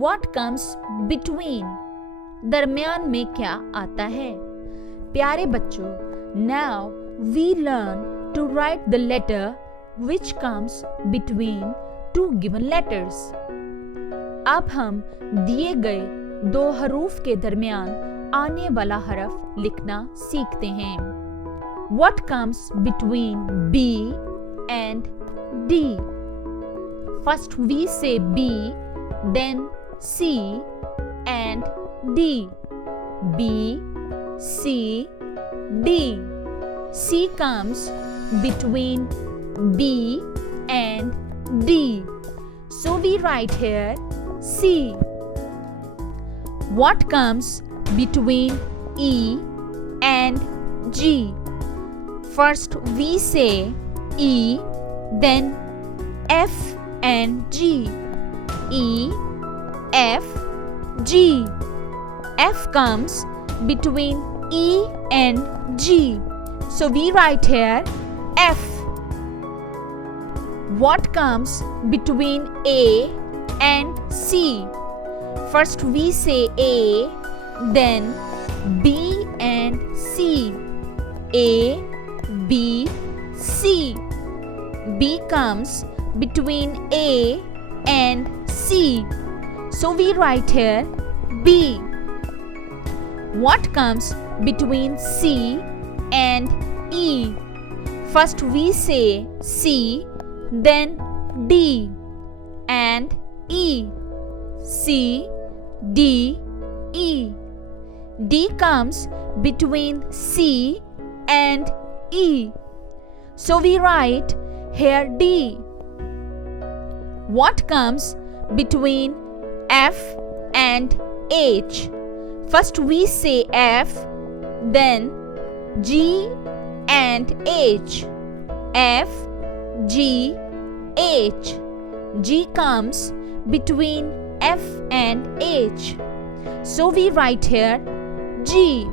What comes between? दरमियान में क्या आता है? प्यारे बच्चों, now we learn to write the letter which comes between two given letters. अब हम दिए गए दो हरूफ के दरमियान आने वाला हरफ लिखना सीखते हैं. What comes between B and D? First we say B, then C and D. B, C, D. C comes between B and D. So we write here C. What comes between E and G? First we say E, then F and G. E, F, G. F comes between E and G. So we write here F. What comes between A and C? First we say A, then B and C. A, B, C. B comes between A and C. So we write here B. What comes between C and E? First we say C, then D and E. C, D, E. D comes between C and E. So we write here D. What comes between F and H? First we say F, then G and H. F, G, H. G comes between F and H. So we write here G.